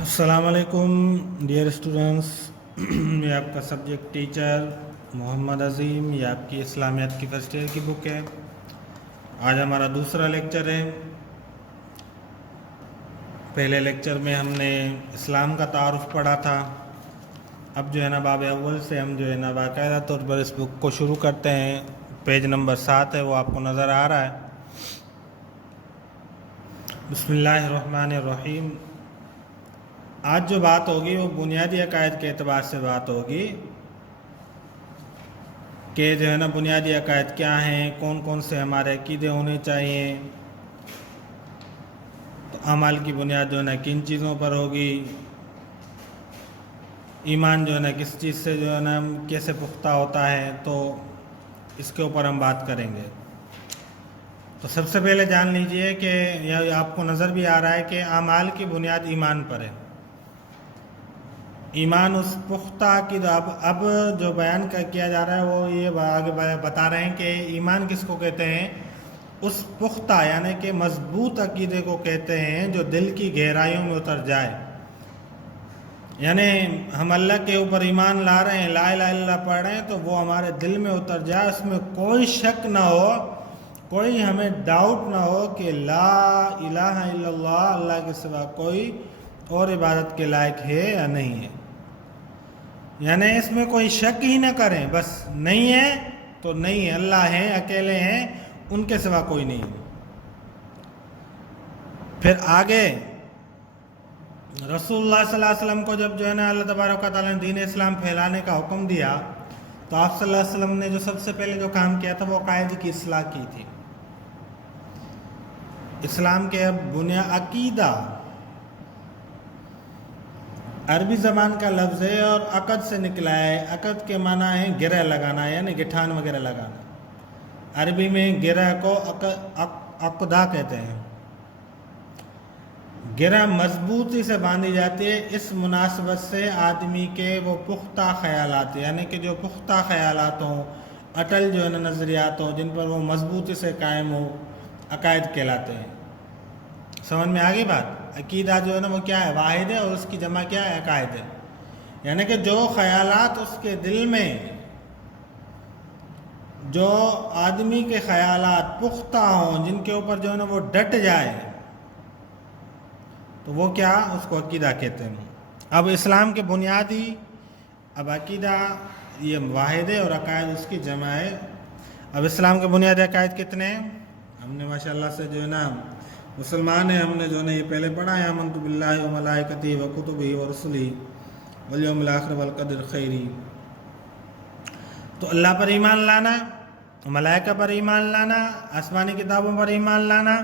السلام علیکم dear students, میں آپ کا سبجیکٹ ٹیچر محمد عظیم، یہ آپ کی اسلامیات کی فرسٹ ایئر کی بک ہے۔ آج ہمارا دوسرا لیکچر ہے۔ پہلے لیکچر میں ہم نے اسلام کا تعارف پڑھا تھا۔ اب جو ہے نا باب اول سے ہم جو ہے نا باقاعدہ طور پر اس بک کو شروع کرتے ہیں۔ پیج نمبر 7 ہے، وہ آپ کو نظر آ رہا ہے۔ بسم اللہ الرحمن الرحیم۔ آج جو بات ہوگی وہ بنیادی عقائد کے اعتبار سے بات ہوگی کہ جو ہے نا بنیادی عقائد کیا ہیں، کون کون سے ہمارے عقیدے ہونے چاہیے، تو اعمال کی بنیاد جو ہے نا کن چیزوں پر ہوگی، ایمان جو ہے نا کس چیز سے جو ہے نا کیسے پختہ ہوتا ہے، تو اس کے اوپر ہم بات کریں گے۔ تو سب سے پہلے جان لیجئے کہ یہ آپ کو نظر بھی آ رہا ہے کہ اعمال کی بنیاد ایمان پر ہے۔ ایمان اس پختہ عقیدہ اب جو بیان کیا جا رہا ہے وہ یہ آگے بتا رہے ہیں کہ ایمان کس کو کہتے ہیں، اس پختہ یعنی کہ مضبوط عقیدے کو کہتے ہیں جو دل کی گہرائیوں میں اتر جائے۔ یعنی ہم اللہ کے اوپر ایمان لا رہے ہیں، لا الہ الا اللہ پڑھ رہے ہیں، تو وہ ہمارے دل میں اتر جائے، اس میں کوئی شک نہ ہو، کوئی ہمیں ڈاؤٹ نہ ہو کہ لا الہ الا اللہ، اللہ کے سوا کوئی اور عبادت کے لائق ہے یا نہیں ہے۔ یعنی اس میں کوئی شک ہی نہ کریں، بس نہیں ہے تو نہیں ہے، اللہ ہیں، اکیلے ہیں، ان کے سوا کوئی نہیں ہے۔ پھر آگے رسول اللہ صلی اللہ علیہ وسلم کو جب جو ہے نا اللہ تبارک و تعالیٰ نے دین اسلام پھیلانے کا حکم دیا، تو آپ صلی اللہ علیہ وسلم نے جو سب سے پہلے جو کام کیا تھا وہ عقائد کی اصلاح کی تھی۔ اسلام کے بنیاد عقیدہ عربی زبان کا لفظ ہے اور عقد سے نکلا ہے۔ عقد کے معنی ہے گرہ لگانا، یعنی گٹھان وغیرہ لگانا۔ عربی میں گرہ کو عقدہ کہتے ہیں۔ گرہ مضبوطی سے باندھی جاتی ہے، اس مناسبت سے آدمی کے وہ پختہ خیالات، یعنی کہ جو پختہ خیالات ہوں، اٹل جو ہے نا نظریات ہوں، جن پر وہ مضبوطی سے قائم ہو، عقائد کہلاتے ہیں۔ سمجھ میں آگئی بات؟ عقیدہ جو ہے نا وہ کیا ہے، واحد ہے، اور اس کی جمع کیا ہے، عقائد ہے۔ یعنی کہ جو خیالات اس کے دل میں، جو آدمی کے خیالات پختہ ہوں، جن کے اوپر جو ہے نا وہ ڈٹ جائے، تو وہ کیا، اس کو عقیدہ کہتے ہیں۔ اب اسلام کے بنیادی، اب عقیدہ یہ واحد ہے اور عقائد اس کی جمع ہے۔ اب اسلام کے بنیادی عقائد کتنے ہیں؟ ہم نے ماشاءاللہ سے جو ہے نا مسلمان ہیں، ہم نے جو ہے نا یہ پہلے پڑھا ہے، آمنت باللہ و ملائکتہ و کتبہ و رسلہ والیوم الآخر والقدر خیری۔ تو اللہ پر ایمان لانا، ملائکہ پر ایمان لانا، آسمانی کتابوں پر ایمان لانا،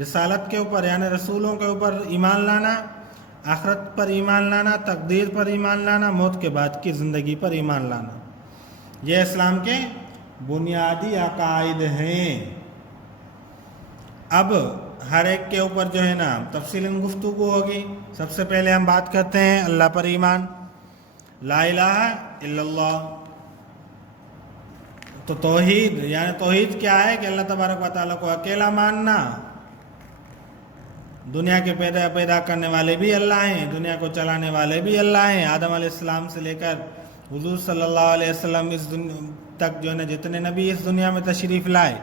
رسالت کے اوپر یعنی رسولوں کے اوپر ایمان لانا، آخرت پر ایمان لانا، تقدیر پر ایمان لانا، موت کے بعد کی زندگی پر ایمان لانا، یہ اسلام کے بنیادی عقائد ہیں۔ اب ہر ایک کے اوپر جو ہے نا تفصیلاً گفتگو ہوگی۔ سب سے پہلے ہم بات کرتے ہیں اللہ پر ایمان، لا الہ الا اللہ۔ تو توحید یعنی توحید کیا ہے کہ اللہ تبارک و تعالیٰ کو اکیلا ماننا۔ دنیا کے پیدا کرنے والے بھی اللہ ہیں، دنیا کو چلانے والے بھی اللہ ہیں۔ آدم علیہ السلام سے لے کر حضور صلی اللہ علیہ وسلم اس تک جو ہے نا جتنے نبی اس دنیا میں تشریف لائے،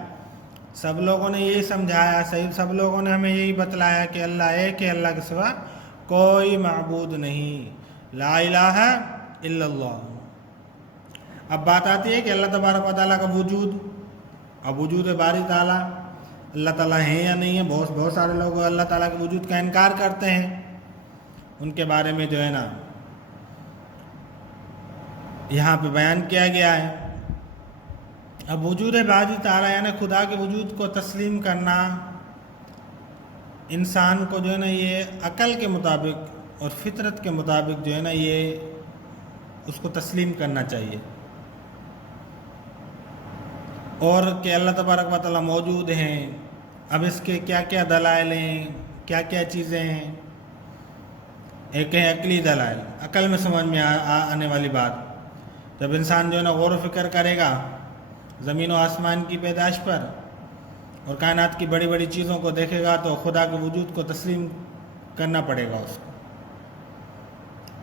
سب لوگوں نے یہی سمجھایا، سب لوگوں نے ہمیں یہی بتلایا کہ اللہ ایک ہے، اللہ کے سوا کوئی معبود نہیں، لا الہ الا اللہ۔ اب بات آتی ہے کہ اللہ تبارک و تعالیٰ کا وجود، اب وجود باری تعالیٰ، اللہ تعالیٰ ہیں یا نہیں ہے۔ بہت سارے لوگ اللہ تعالیٰ کے وجود کا انکار کرتے ہیں، ان کے بارے میں جو ہے نا یہاں پہ بیان کیا گیا ہے۔ اب وجود باری تعالیٰ یعنی خدا کے وجود کو تسلیم کرنا، انسان کو جو ہے نا یہ عقل کے مطابق اور فطرت کے مطابق جو ہے نا یہ اس کو تسلیم کرنا چاہیے، اور کہ اللہ تبارک و تعالیٰ موجود ہیں۔ اب اس کے کیا کیا دلائل ہیں، کیا کیا چیزیں ہیں؟ ایک ہے عقلی دلائل، عقل میں سمجھ میں آنے والی بات۔ جب انسان جو ہے نا غور و فکر کرے گا زمین و آسمان کی پیدائش پر اور کائنات کی بڑی بڑی چیزوں کو دیکھے گا، تو خدا کے وجود کو تسلیم کرنا پڑے گا اس کو۔